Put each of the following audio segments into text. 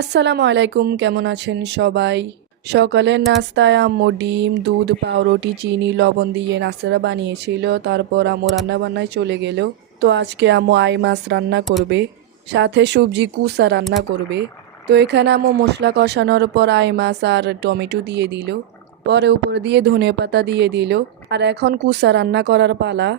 আসসালামু আলাইকুম, কেমন আছেন সবাই? সকালের নাস্তায় আম্মু ডিম, দুধ, পাউরুটি, চিনি, লবণ দিয়ে নাস্তাটা বানিয়েছিল। তারপর আম্মু রান্না বান্নায় চলে গেল। তো আজকে আম্মু আই মাছ রান্না করবে, সাথে সবজি কুসা রান্না করবে। তো এখানে আম্মু মশলা কষানোর পর আই মাছ আর টমেটো দিয়ে দিল, পরে উপর দিয়ে ধনেপাতা দিয়ে দিল। আর এখন কুসা রান্না করার পালা।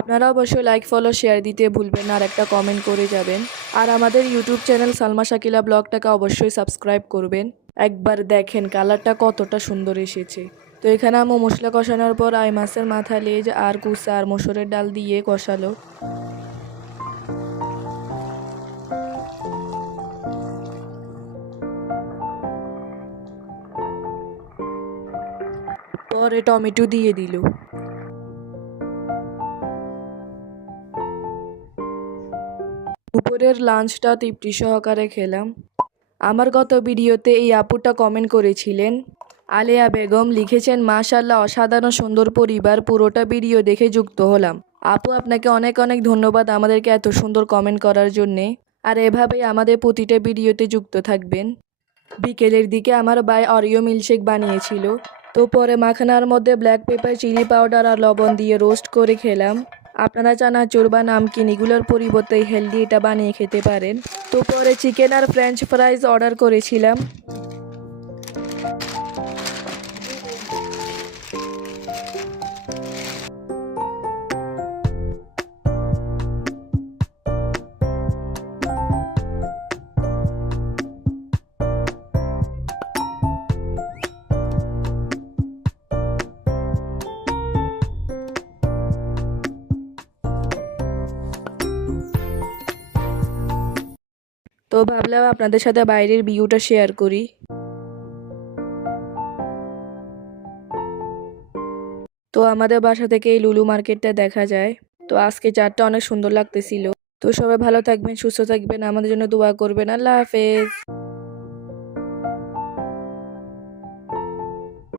আপনারা অবশ্যই লাইক, ফলো, শেয়ার দিতে ভুলবেন না, আর একটা কমেন্ট করে যাবেন। আর আমাদের ইউটিউব চ্যানেল সালমা শাকিলা ব্লগটাকে অবশ্যই সাবস্ক্রাইব করবেন। একবার দেখেন কালারটা কতটা সুন্দর এসেছে। তো এখানে আম্মু মশলা কষানোর পর আই মাছের মাথা, লেজ আর কুসা আর মসুরের ডাল দিয়ে কষালো। পরে টমেটো দিয়ে দিল। দুপুরের লাঞ্চটা তৃপ্তি সহকারে খেলাম। আমার গত ভিডিওতে এই আপুটা কমেন্ট করেছিলেন, আলেয়া বেগম লিখেছেন, মাশাআল্লাহ অসাধারণ সুন্দর পরিবার, পুরোটা ভিডিও দেখে যুক্ত হলাম। আপু, আপনাকে অনেক অনেক ধন্যবাদ আমাদেরকে এত সুন্দর কমেন্ট করার জন্যে। আর এভাবেই আমাদের প্রতিটা ভিডিওতে যুক্ত থাকবেন। বিকেলের দিকে আমার ভাই অরিও মিল্কশেক বানিয়েছিল। তো পরে মাখানার মধ্যে ব্ল্যাক পেপার, চিলি পাউডার আর লবণ দিয়ে রোস্ট করে খেলাম। আপনারা চানাচুর বা নামকিন এগুলোর পরিবর্তে হেলদি এটা বানিয়ে খেতে পারেন। তো পরে চিকেন আর ফ্রেঞ্চ ফ্রাইজ অর্ডার করেছিলাম। তো ভাবলাম আপনাদের সাথে বাইরের ভিউটা শেয়ার করি। তো আমাদের বাসা থেকে এই লুলু মার্কেটটা দেখা যায়। তো আজকে চারটা অনেক সুন্দর লাগতেছিল। তো সবাই ভালো থাকবেন, সুস্থ থাকবেন, আমাদের জন্য দোয়া করবেন। আল্লাহ হাফেজ।